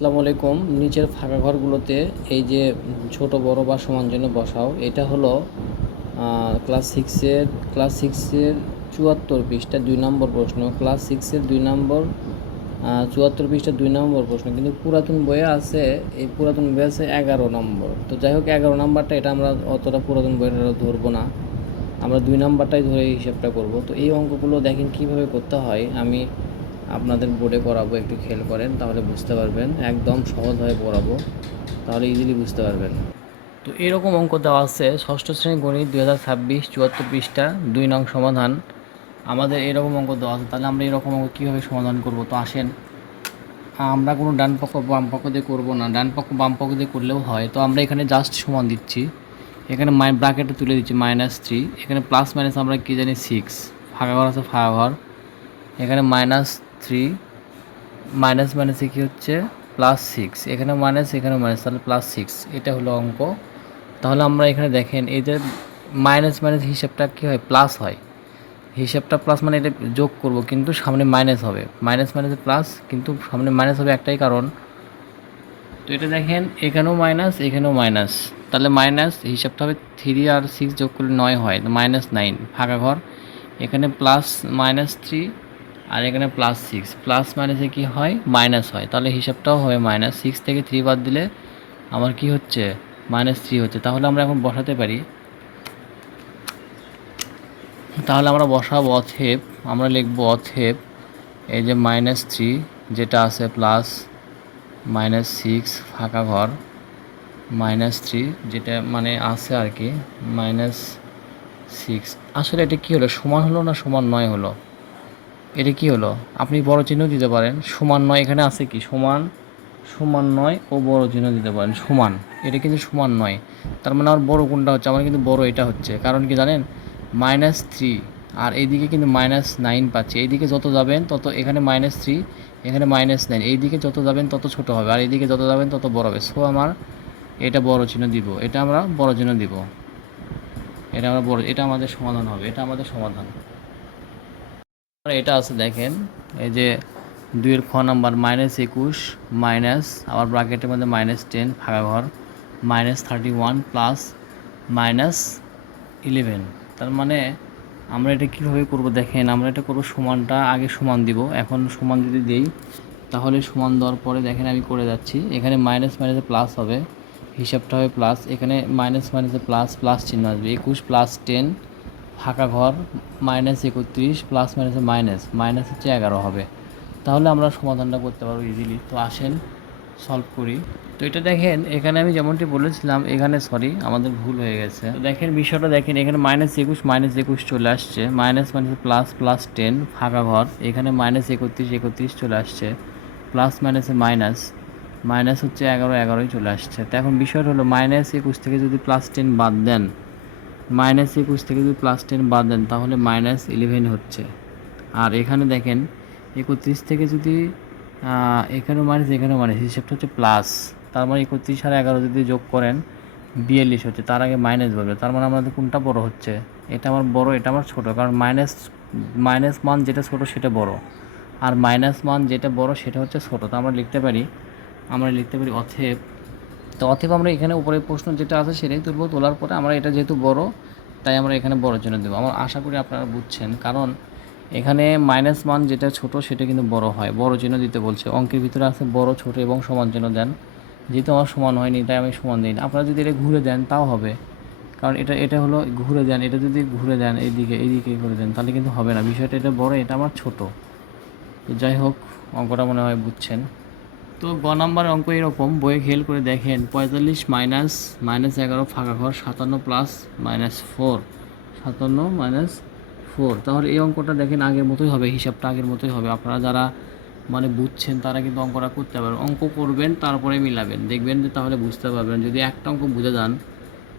আসসালামু আলাইকুম। নিচের ফাঁকা ঘরগুলোতে এই যে ছোট বড় বা সমান জন্য বসাও, এটা হলো ক্লাস সিক্সের ৭৪ পৃষ্ঠা ২ নম্বর প্রশ্ন। ক্লাস সিক্সের ২ নম্বর ৭৪ পৃষ্ঠা ২ নম্বর প্রশ্ন, কিন্তু পুরাতন বইয়ে আছে, এই পুরাতন বইয়ে আছে ১১ নম্বর। তো যাই হোক, ১১ নম্বরটা এটা আমরা অতটা পুরাতন বইয়ের ধরবো না, আমরা ২ নম্বরটাই ধরে হিসাবটা করব। তো এই অঙ্কগুলো দেখেন কিভাবে করতে হয়, আমি আপনাদের বোর্ডে করাবো, একটু খেয়াল করেন তাহলে বুঝতে পারবেন। একদম সহজভাবে পড়াবো, তাহলে ইজিলি বুঝতে পারবেন। তো এরকম অঙ্ক দেওয়া আছে ষষ্ঠ শ্রেণী গণিত 2026 ৭৪ পৃষ্ঠা ২ নং সমাধান। আমাদের এরকম অঙ্ক দেওয়া আছে, তাহলে আমরা এরকম অঙ্ক কীভাবে সমাধান করব? তো আসেন, আমরা কোনো ডান পক্ষ বাম পক্ষ দিয়ে করবো না, ডান পক্ষ বাম পক্ষ দিয়ে করলেও হয়। তো আমরা এখানে জাস্ট সমান দিচ্ছি, এখানে ব্র্যাকেটে তুলে দিচ্ছি -3, এখানে প্লাস মাইনাস আমরা কী জানি 6, ফাঁকা ঘর আছে ফাঁকা ঘর, এখানে -3, মাইনাস মাইনাসে কী হচ্ছে +6, এখানে মাইনাস এখানে মাইনাস, তাহলে +6, এটা হলো অঙ্ক। তাহলে আমরা এখানে দেখেন এই যে মাইনাস মাইনাস হিসাবটা কী হয়, প্লাস হয়। হিসাবটা প্লাস মানে এটা যোগ করব, কিন্তু সামনে মাইনাস হবে, মাইনাস মাইনাসে প্লাস, কিন্তু সামনে মাইনাস হবে একটাই কারণ। তো এটা দেখেন এখানেও মাইনাস এখানেও মাইনাস, তাহলে মাইনাস হিসাবটা হবে 3 আর 6 যোগ করলে 9 হয়, -9, ফাঁকা ঘর, এখানে +-3 আর এখানে +6, প্লাস মাইনাসে কী হয়, মাইনাস হয়, তাহলে হিসাবটাও হবে -6 থেকে 3 বাদ দিলে আমার কি হচ্ছে, -3 হচ্ছে। তাহলে আমরা এখন বসাতে পারি, তাহলে আমরা বসাবো অতএব, আমরা লিখব অতএব এই যে -3 যেটা আছে প্লাস -6 ফাঁকা ঘর -3 যেটা মানে আছে আর কি, -6। আসলে এটা কী হলো, সমান হলো না সমান নয় হলো? এটা কি হলো? আপনি বড় চিহ্ন দিতে পারেন, সমান নয় এখানে আছে কি, সমান, সমান নয় ও বড় চিহ্ন দিতে পারেন, সমান, এটা কিন্তু সমান নয়। তার মানে আমার বড় কোনটা হচ্ছে, আমার কিন্তু বড় এটা হচ্ছে, কারণ কি জানেন, -3 আর এইদিকে কিন্তু -9 পাচ্ছি, এইদিকে যত যাবেন তত, এখানে -3 এখানে -9, এইদিকে যত যাবেন তত ছোট হবে, আর এইদিকে যত যাবেন তত বড় হবে। সো আমার এটা বড় চিহ্ন দিব, এটা আমরা বড় চিহ্ন দিব, এটা আমরা বড়, এটা আমাদের সমাধান হবে, এটা আমাদের সমাধান। এটা আছে দেখেন, এই যে 2-এর খ নাম্বার -21 মাইনাস, আবার ব্র্যাকেটের মধ্যে -10 ফাঁকা ঘর, -31 প্লাস -11। তার মানে আমরা এটা কীভাবে করব দেখেন, আমরা এটা করব, সমানটা আগে সমান দিব, এখন সমান যদি দেই তাহলে সমান দেওয়ার পরে দেখেন আমি করে যাচ্ছি, এখানে মাইনাস মাইনাসে প্লাস হবে, হিসাবটা হবে প্লাস, এখানে মাইনাস মাইনাসে প্লাস, প্লাস চিহ্ন আসবে, 21 + 10 ফাঁকা ঘর -31 প্লাস মাইনাসে মাইনাস, মাইনাস হচ্ছে 11 হবে। তাহলে আমরা সমাধানটা করতে পারবো ইজিলি। তো আসেন সলভ করি। তো এটা দেখেন, এখানে আমি যেমনটি বলেছিলাম, এখানে সরি আমাদের ভুল হয়ে গেছে। তো দেখেন বিষয়টা দেখেন, এখানে -21 চলে আসছে, মাইনাস মাইনাসে প্লাস, প্লাস 10 ফাঁকা ঘর, এখানে -31 চলে আসছে, প্লাস মাইনাসে মাইনাস, মাইনাস হচ্ছে 11 চলে আসছে। তো এখন বিষয়টা হলো -21 থেকে যদি +10 বাদ দেন, -21 থেকে যদি +10 বাদ দেন তাহলে -11 হচ্ছে। আর এখানে দেখেন 31 থেকে যদি এখানেও মাইনাস এখানেও মাইনাস, হিসেবটা হচ্ছে প্লাস, তার মানে 31 আর 11 যদি যোগ করেন 42 হচ্ছে, তার আগে মাইনাস বলবে, তার মানে আমাদের কোনটা বড় হচ্ছে, এটা আমার বড় এটা আমার ছোট, কারণ মাইনাস মাইনাস মান যেটা ছোট সেটা বড়, আর মাইনাস মান যেটা বড় সেটা হচ্ছে ছোট। তো আমরা লিখতে পারি অতএব, তো অতএব আমরা এখানে উপরে প্রশ্ন যেটা আছে সেটাই তুলব, তোলার পরে আমরা এটা যেহেতু বড় তাই আমরা এখানে বড় চিহ্ন দেবো। আমার আশা করি আপনারা বুঝছেন, কারণ এখানে মাইনাস মান যেটা ছোট সেটা কিন্তু বড় হয়, বড় চিহ্ন দিতে বলছে, অঙ্কের ভিতরে আছে বড় ছোট এবং সমান চিহ্ন দেন, যেহেতু আমার সমান হয়নি তাই আমি সমান দিই না। আপনারা যদি এটা ঘুরে দেন তাও হবে, কারণ এটা এটা হলো ঘুরে দেন, এটা যদি ঘুরে দেন এইদিকে করে দেন তাহলে কিন্তু হবে না, বিষয়টা এটা বড় এটা আমার ছোট। তো যাই হোক, অঙ্কটা মনে হয় বুঝছেন। তো গ নাম্বারের অঙ্ক এরকম, বইয়ে খেয়াল করে দেখেন, 45 মাইনাস -11 ফাঁকা ঘর 57 প্লাস -4, 57 -4। তাহলে এই অঙ্কটা দেখেন আগের মতোই হবে, হিসাবটা আগের মতোই হবে। আপনারা যারা মানে বুঝছেন তারা কিন্তু অঙ্কটা করতে পারবেন, অঙ্ক করবেন তারপরে মিলাবেন, দেখবেন যে তাহলে বুঝতে পারবেন। যদি একটা অঙ্ক বুঝে যান,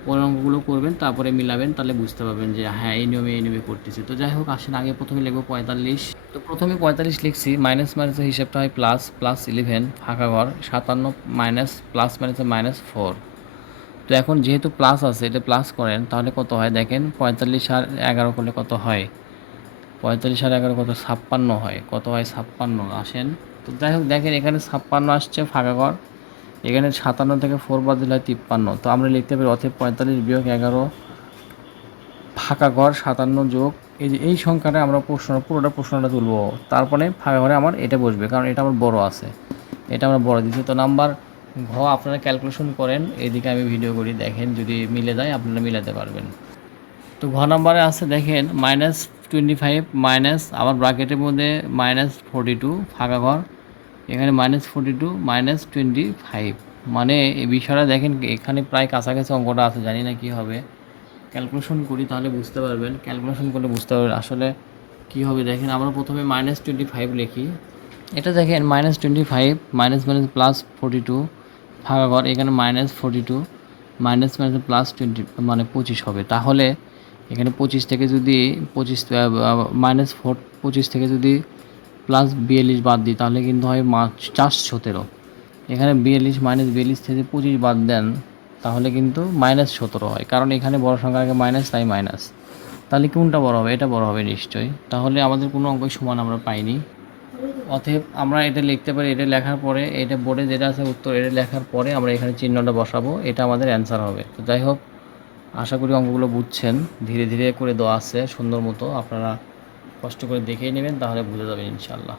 পরের অঙ্কগুলো করবেন তারপরে মিলাবেন, তাহলে বুঝতে পারবেন যে হ্যাঁ এই নিয়মে করতেছি। তো যাই হোক, আসেন আগে প্রথমে লিখবো 45। তো প্রথমে 45 লিখছি, মাইনাস মাইনাসের হিসাবটা হয় প্লাস, +11 ফাঁকা ঘর 57 মাইনাস প্লাস মাইনাসে -4। তো এখন যেহেতু প্লাস আছে, এটা প্লাস করেন তাহলে কত হয় দেখেন, 45 আর 11 করলে কত হয়, 45 আর 11 কত, 56 হয়, কত হয় 56। আসেন তো যাই হোক দেখেন এখানে 56 আসছে ফাঁকা ঘর, এখানে 57 থেকে 4 বাদ দিলে হয় 53। তো আমরা লিখতে পারি অতএব 45 বিয়োগ 11 ফাঁকা ঘর 57 যোগ এই যে এই সংখ্যাটা আমরা পুরোটা প্রশ্নটা তুলব, তারপরে ফাঁকা ঘরে আমার এটা বসবে, কারণ এটা আমার বড় আছে, এটা আমরা বড় দিচ্ছি। তো নাম্বার ঘ আপনারা ক্যালকুলেশন করেন, এইদিকে আমি ভিডিও করি, দেখেন যদি মিলে যায় আপনারা মিলাতে পারবেন। তো ঘ নাম্বারে আছে দেখেন -25 মাইনাস আবার ব্র্যাকেটের মধ্যে -42 ফাঁকা ঘর, এখানে -42 -25, মানে এই বিষয়টা দেখেন এখানে প্রায় কাছাকাছি অঙ্কটা আছে, জানি না কী হবে, ক্যালকুলেশন করি তাহলে বুঝতে পারবেন, ক্যালকুলেশন করলে বুঝতে পারবেন আসলে কী হবে। দেখেন আমরা প্রথমে -25 লিখি, এটা দেখেন -25 মাইনাস মাইনাস +42 ফাঁকা ঘর, এখানে -42 মাইনাস মাইনাস +20 মানে 25 হবে। তাহলে এখানে 25 থেকে যদি 25 -25 থেকে যদি +42 বাদ দিই তাহলে কিন্তু হয় 417। এখানে 42 -42 থেকে 25 বাদ দেন তাহলে কিন্তু -17 হয়, কারণ এখানে বড় সংখ্যা আগে মাইনাস, তাই মাইনাস। তাহলে কোনটা বড় হবে? এটা বড় হবে নিশ্চয়ই। তাহলে আমাদের কোনো অঙ্কই সমান আমরা পাইনি। অতএব আমরা এটা লিখতে পারি, এটা লেখার পরে এটা বোর্ডে যেটা আছে উত্তর, এটা লেখার পরে আমরা এখানে চিহ্নটা বসাবো, এটা আমাদের অ্যান্সার হবে। তো যাই হোক, আশা করি অঙ্কগুলো বুঝছেন, ধীরে ধীরে করে দেওয়া আছে সুন্দর মতো, আপনারা কষ্ট করে দেখেই নেবেন তাহলে বুঝে যাবেন ইনশাআল্লাহ।